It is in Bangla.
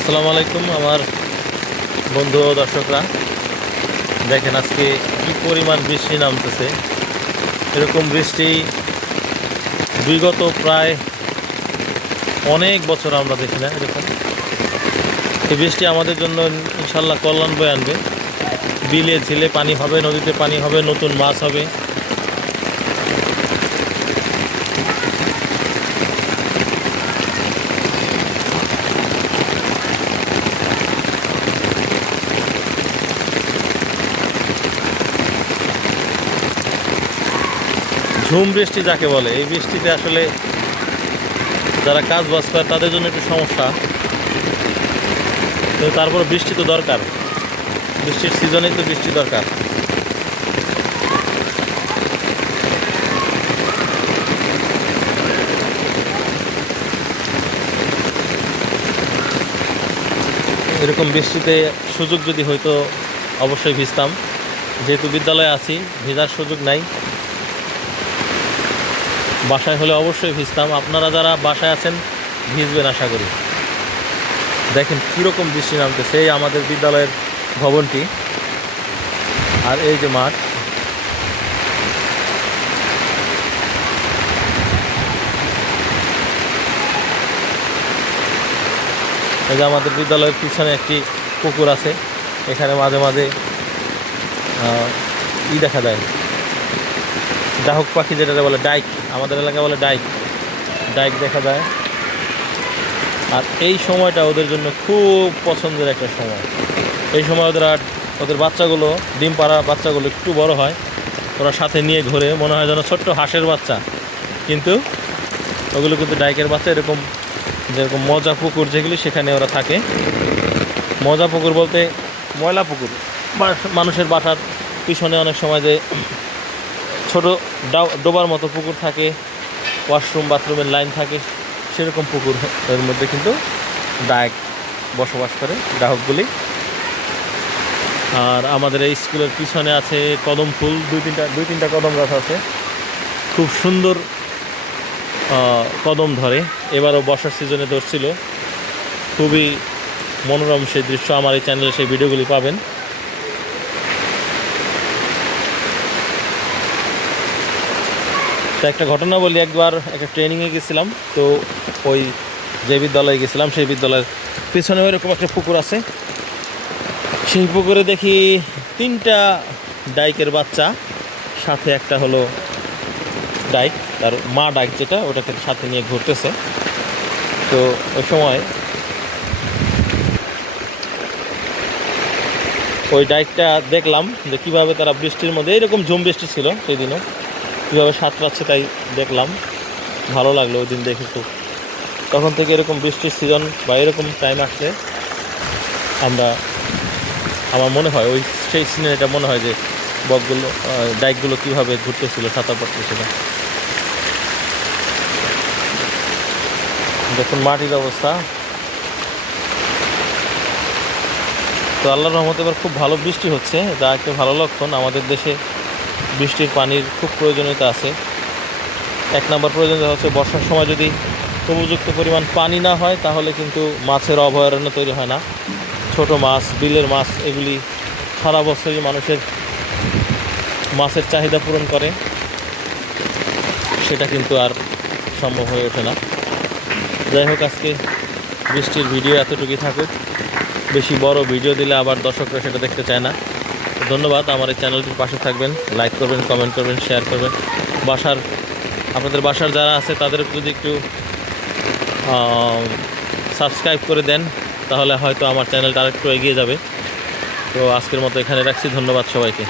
আসসালামু আলাইকুম আমার বন্ধু ও দর্শকরা। দেখেন আজকে কি পরিমাণ বৃষ্টি নামতেছে। এরকম বৃষ্টি বিগত প্রায় অনেক বছর আমরা দেখি না। এরকম এই বৃষ্টি আমাদের জন্য ইনশাল্লাহ কল্যাণ বয়ে আনবে। বিলে ঝিলে পানি হবে, নদীতে পানি হবে, নতুন মাছ হবে। ঝুম বৃষ্টি যাকে বলে, এই বৃষ্টিতে আসলে যারা কাজ বাজ করে তাদের জন্য একটু সমস্যা, কিন্তু তারপর বৃষ্টি তো দরকার। বৃষ্টির সিজনেই তো বৃষ্টি দরকার। এরকম বৃষ্টিতে সুযোগ যদি হয়তো অবশ্যই ভিজতাম। যেহেতু বিদ্যালয়ে আছি, ভেজার সুযোগ নাই। বাসায় হলে অবশ্যই ভিজতাম। আপনারা যারা বাসায় আছেন ভিজবেন আশা করি। দেখেন কীরকম বৃষ্টি নামতেছে। এই আমাদের বিদ্যালয়ের ভবনটি, আর এই যে মাঠ। এই যে আমাদের বিদ্যালয়ের পিছনে একটি পুকুর আছে। এখানে মাঝে মাঝে দেখা যায়, ডাহুক পাখি যেটা বলে ডাইক, আমাদের এলাকায় বলে ডাইক। ডাইক দেখা যায়। আর এই সময়টা ওদের জন্য খুব পছন্দের একটা সময়। এই সময় ওদের বাচ্চাগুলো, ডিম পাড়া বাচ্চাগুলো একটু বড় হয়, ওরা সাথে নিয়ে ঘোরে, মনে হয় যেন ছোট্ট হাঁসের বাচ্চা, কিন্তু ওগুলো কিন্তু ডাইকের বাচ্চা। এরকম যেরকম মজা পুকুর যেগুলি, সেখানে ওরা থাকে। মজা পুকুর বলতে ময়লা পুকুর, মানুষের বাসার পিছনে অনেক সময় যে ছোট ডোবার মতো পুকুর থাকে, ওয়াশরুম বাথরুমের লাইন থাকে, সেরকম পুকুর এর মধ্যে কিন্তু ডাইক বসবাস করে, ডাহকগুলি। আর আমাদের এই স্কুলের পিছনে আছে কদম ফুল, দুই তিনটা কদম গাছ আছে। খুব সুন্দর কদম ধরে। এবারও বর্ষার সিজনে ধরছিল। খুবই মনোরম সেই দৃশ্য। আমার এই চ্যানেলে সেই ভিডিওগুলি পাবেন। তো একটা ঘটনা বলি, একবার একটা ট্রেনিংয়ে গেছিলাম। তো ওই যে বিদ্যালয়ে গেছিলাম, সেই বিদ্যালয়ের পিছনে ওইরকম একটা পুকুর আছে। সেই পুকুরে দেখি 3টা ডাইকের বাচ্চা, সাথে একটা হলো ডাইক, তার মা ডাইক যেটা, ওটাকে সাথে নিয়ে ঘুরতেছে। তো ওই সময় ওই ডাইকটা দেখলাম যে কীভাবে তারা বৃষ্টির মধ্যে, এরকম ঝুম বৃষ্টি ছিল সেই দিনও, কীভাবে সাঁতরাচ্ছে তাই দেখলাম। ভালো লাগলো ওই দিন দেখে খুব। তখন থেকে এরকম বৃষ্টির সিজন বা এরকম টাইম আসলে আমার মনে হয় ওই সেই সিনারিটা মনে হয় যে বকগুলো, ডাইকগুলো কীভাবে ঘুরতেছিল, সাঁতার পারতেছিল। দেখুন মাটির অবস্থা। তো আল্লাহর রহমতে এবার খুব ভালো বৃষ্টি হচ্ছে, যা একটা ভালো লক্ষণ। আমাদের দেশে বৃষ্টির পানির খুব প্রয়োজনীয়তা আছে। 1 নম্বর প্রয়োজনীয়তা হচ্ছে, বর্ষার সময় যদি উপযুক্ত পরিমাণ পানি না হয়, তাহলে কিন্তু মাছের অভয়ারণ্য তৈরি হয় না। ছোট মাছ, বিলের মাছ, এগুলি সারা বছরই মানুষের মাছের চাহিদা পূরণ করে, সেটা কিন্তু আর সম্ভব হয়ে ওঠে না। যাই হোক, আজকে বৃষ্টির ভিডিও এতটুকুই থাকুক। বেশি বড় ভিডিও দিলে আবার দর্শকরা সেটা দেখতে চায় না। ধন্যবাদ। আমার এই চ্যানেলটির পাশে থাকবেন, লাইক করবেন, কমেন্ট করবেন, শেয়ার করবেন। আপনাদের বাসার যারা আছে তাদের যদি একটু সাবস্ক্রাইব করে দেন, তাহলে হয়তো আমার চ্যানেলটা আরেকটু এগিয়ে যাবে। তো আজকের মতো এখানে রাখছি। ধন্যবাদ সবাইকে।